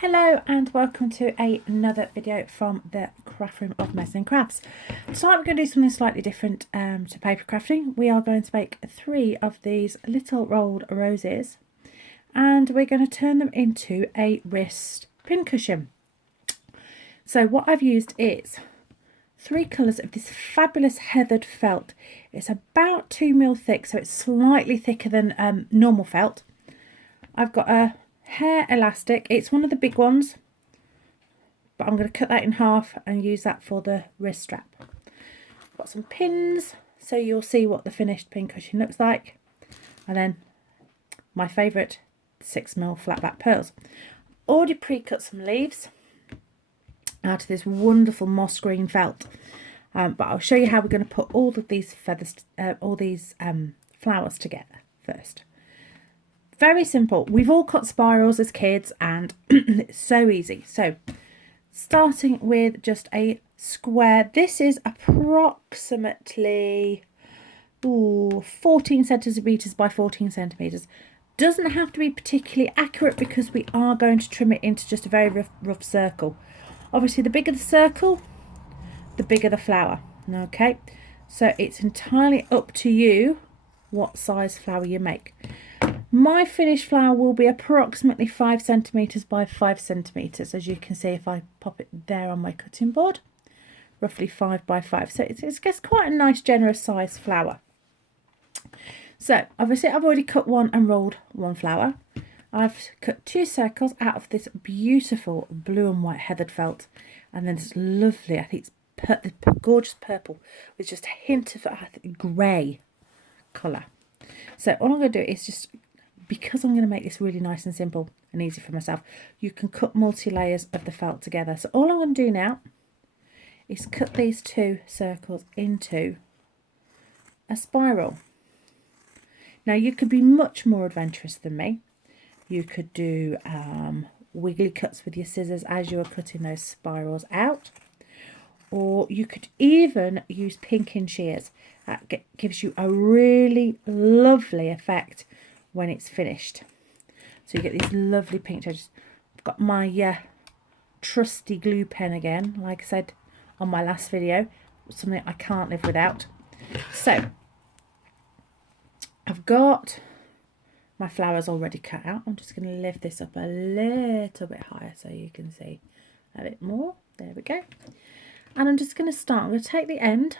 Hello and welcome to another video from the craft room of Mess and Crafts. Tonight we're going to do something slightly different to paper crafting. We are going to make 3 of these little rolled roses and we're going to turn them into a wrist pincushion. So what I've used is 3 colours of this fabulous heathered felt. It's about 2mm thick, so it's slightly thicker than normal felt. I've got a hair elastic. It's one of the big ones, but I'm going to cut that in half and use that for the wrist strap. Got some pins so you'll see what the finished pincushion looks like, and then my favourite 6mm flat back pearls. Already pre-cut some leaves out of this wonderful moss green felt, but I'll show you how we're going to put all of these feathers, flowers together first. Very simple. We've all cut spirals as kids and it's so easy. So starting with just a square. This is approximately 14 centimetres by 14 centimetres. Doesn't have to be particularly accurate because we are going to trim it into just a very rough circle. Obviously the bigger the circle, the bigger the flower. Okay, so it's entirely up to you what size flower you make. My finished flower will be approximately 5 centimetres by 5 centimetres, as you can see if I pop it there on my cutting board, roughly 5 by 5. So it's quite a nice generous size flower. So obviously I've already cut one and rolled one flower. I've cut 2 circles out of this beautiful blue and white heathered felt, and then this lovely, I think it's gorgeous purple with just a hint of grey colour. So all I'm going to do is just, because I'm going to make this really nice and simple and easy for myself, you can cut multi-layers of the felt together. So all I'm going to do now is cut these 2 circles into a spiral. Now you could be much more adventurous than me. You could do wiggly cuts with your scissors as you are cutting those spirals out. Or you could even use pinking shears. That gives you a really lovely effect when it's finished. So you get these lovely pink edges. I've got my trusty glue pen again, like I said on my last video, something I can't live without. So I've got my flowers already cut out. I'm just going to lift this up a little bit higher so you can see a bit more. There we go. And I'm just going to start, I'm going to take the end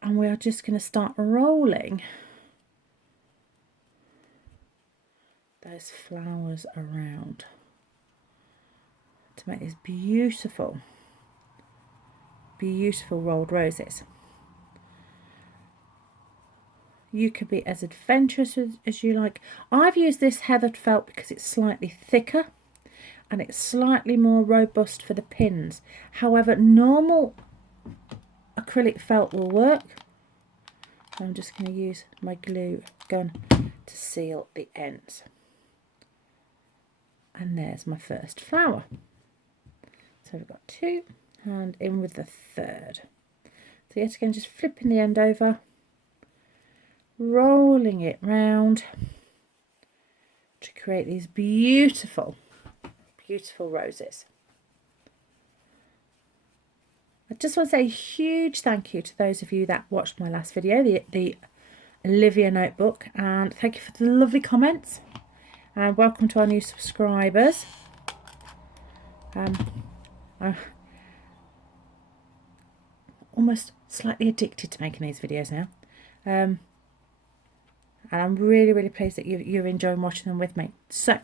and we are just going to start rolling those flowers around to make these beautiful, beautiful rolled roses. You could be as adventurous as you like. I've used this heathered felt because it's slightly thicker and it's slightly more robust for the pins. However, normal acrylic felt will work. I'm just going to use my glue gun to seal the ends. And there's my first flower. So we've got 2 and in with the 3rd. So yet again, just flipping the end over, rolling it round to create these beautiful roses. I just want to say a huge thank you to those of you that watched my last video, the Olivia notebook, and thank you for the lovely comments and welcome to our new subscribers. I'm almost slightly addicted to making these videos now, and I'm really pleased that you're enjoying watching them with me. So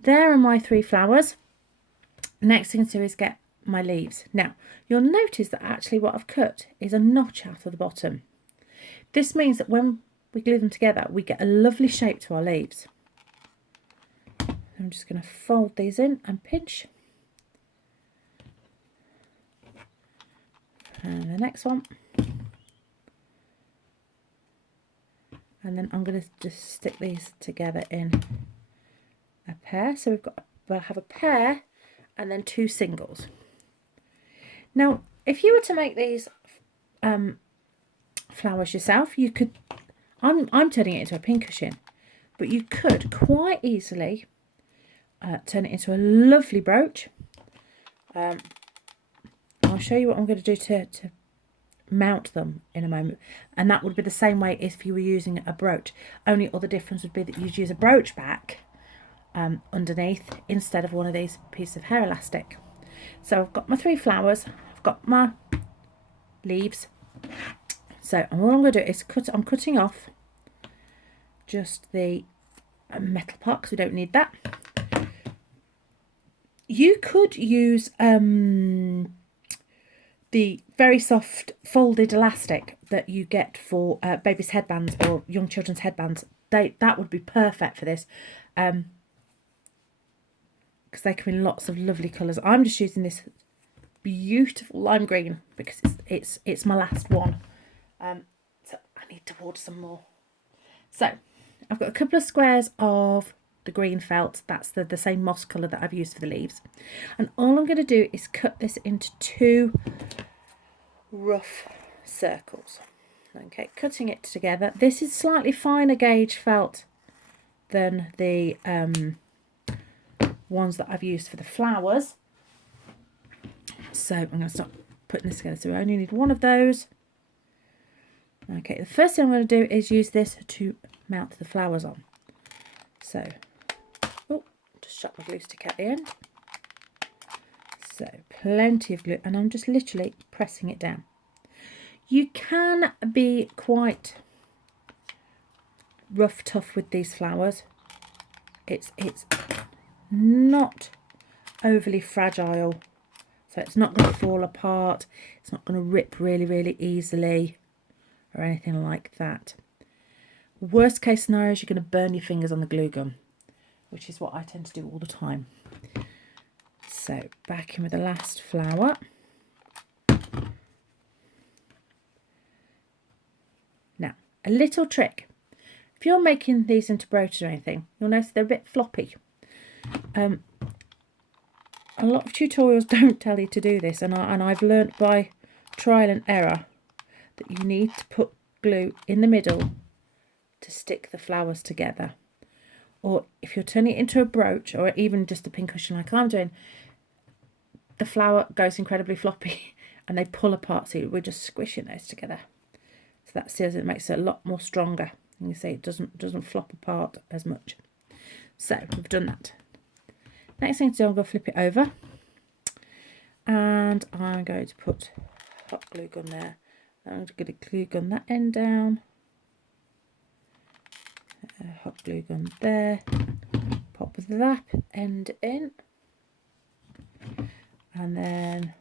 there are my 3 flowers. Next thing to do is get my leaves. Now you'll notice that actually what I've cut is a notch out of the bottom. This means that when we glue them together we get a lovely shape to our leaves. I'm just going to fold these in and pinch. And the next one. And then I'm going to just stick these together in a pair. So we'll have a pair and then 2 singles. Now if you were to make these flowers yourself, you could, I'm turning it into a pincushion, but you could quite easily turn it into a lovely brooch. I'll show you what I'm going to do to mount them in a moment, and that would be the same way if you were using a brooch. Only other difference would be that you'd use a brooch back underneath instead of one of these pieces of hair elastic. So I've got my 3 flowers, I've got my leaves. So what I'm going to do is I'm cutting off just the metal part because we don't need that. You could use the very soft folded elastic that you get for babies' headbands or young children's headbands. That would be perfect for this, because they come in lots of lovely colours. I'm just using this beautiful lime green because it's my last one. So I need to order some more. So I've got a couple of squares of the green felt. That's the same moss colour that I've used for the leaves. And all I'm going to do is cut this into 2 rough circles. Okay, cutting it together. This is slightly finer gauge felt than the ones that I've used for the flowers. So I'm going to start putting this together. So I only need 1 of those. Okay, the first thing I'm going to do is use this to mount the flowers on. So, just shut my glue stick at the end. So plenty of glue, and I'm just literally pressing it down. You can be quite rough tough with these flowers. It's not overly fragile, so it's not going to fall apart. It's not going to rip really easily or anything like that. Worst case scenario is you're going to burn your fingers on the glue gun, which is what I tend to do all the time. So back in with the last flower. Now, a little trick. If you're making these into brooches or anything, you'll notice they're a bit floppy. A lot of tutorials don't tell you to do this, and I've learnt by trial and error that you need to put glue in the middle to stick the flowers together. Or if you're turning it into a brooch, or even just a pincushion like I'm doing, the flower goes incredibly floppy and they pull apart, so we're just squishing those together. So that seals it, makes it a lot more stronger. And you see it doesn't flop apart as much. So we've done that. Next thing to do, I'm going to flip it over, and I'm going to put hot glue gun there. I'm going to glue gun that end down. Hot glue gun there. Pop that end in, and then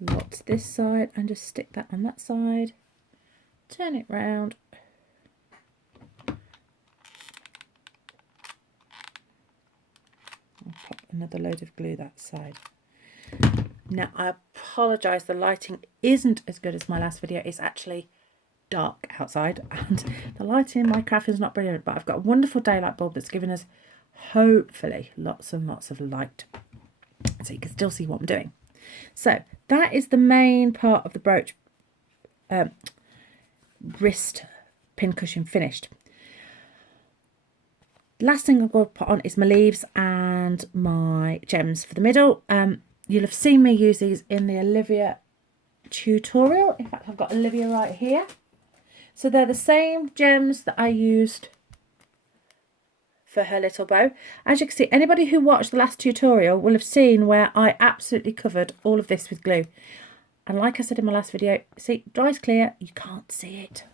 lots this side and just stick that on that side. Turn it round. I'll pop another load of glue that side. Now I apologise, the lighting isn't as good as my last video. It's actually dark outside and the lighting in my craft is not brilliant, but I've got a wonderful daylight bulb that's given us hopefully lots and lots of light, so you can still see what I'm doing. So that is the main part of the brooch wrist pincushion finished. Last thing I'm going to put on is my leaves and my gems for the middle. You'll have seen me use these in the Olivia tutorial. In fact, I've got Olivia right here. So they're the same gems that I used for her little bow. As you can see, anybody who watched the last tutorial will have seen where I absolutely covered all of this with glue. And like I said in my last video, see, dries clear, you can't see it.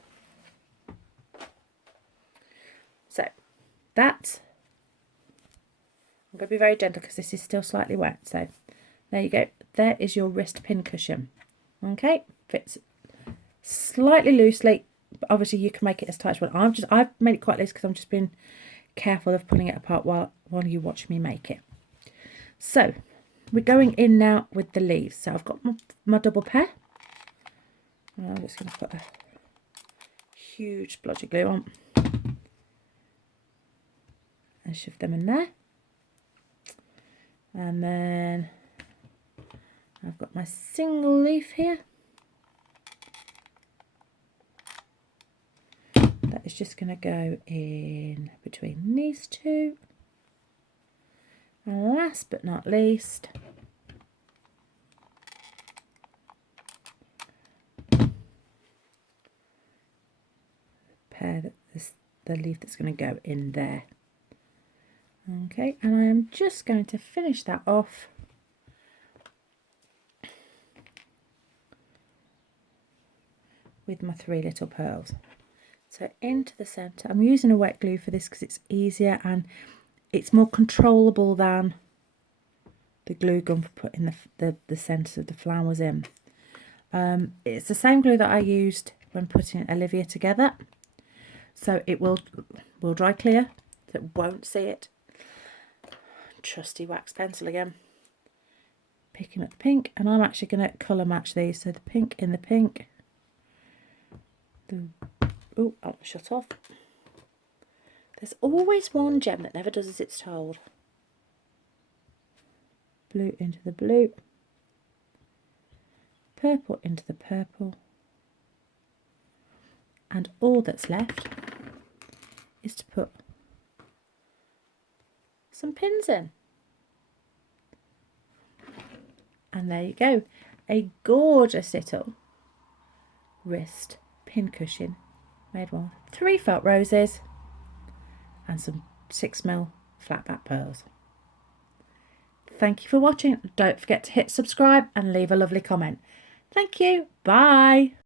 So that's, I'm going to be very gentle because this is still slightly wet. So there you go. There is your wrist pincushion. Okay, fits slightly loosely, but obviously you can make it as tight as you want. I've made it quite loose because I'm just being careful of pulling it apart while you watch me make it. So we're going in now with the leaves. So I've got my double pair. And I'm just going to put a huge splodge of glue on and shove them in there. And then I've got my single leaf here. That it's just going to go in between these two. And last but not least, pair the leaf that's going to go in there. Okay, and I am just going to finish that off with my 3 little pearls. So into the centre, I'm using a wet glue for this because it's easier and it's more controllable than the glue gun for putting the centres of the flowers in. It's the same glue that I used when putting Olivia together, so it will dry clear, so it won't see it. Trusty wax pencil again, picking up the pink, and I'm actually going to colour match these, so the pink in the pink. Oh, I'll shut off. There's always one gem that never does as it's told. Blue into the blue, purple into the purple, and all that's left is to put some pins in. And there you go, a gorgeous little wrist pincushion made with 3 felt roses and some 6mm flat back pearls. Thank you for watching. Don't forget to hit subscribe and leave a lovely comment. Thank you. Bye.